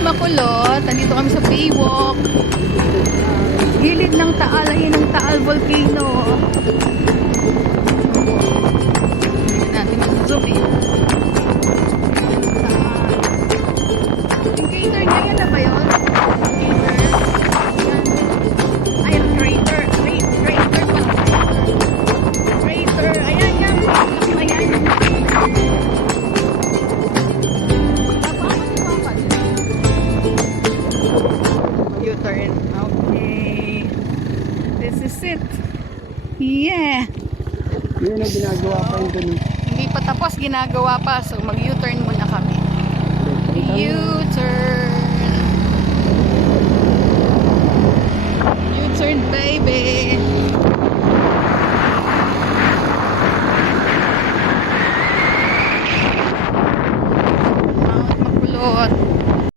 Makulot. Nandito kami sa Baywalk. Gilid ng Taal. Ayun ang Taal Volcano. Hindi natin mag-zoom eh. Taal. Yung crater niya, yan na ba yun? Crater. Ayan, crater. Crater pa. Crater. Ayan, yan. Ayan. U-turn. Okay. This is it. Yeah. Yun ang ginagawa pa yun dun. Hindi pa tapos, ginagawa pa. So, mag-U-turn muna kami. U-turn.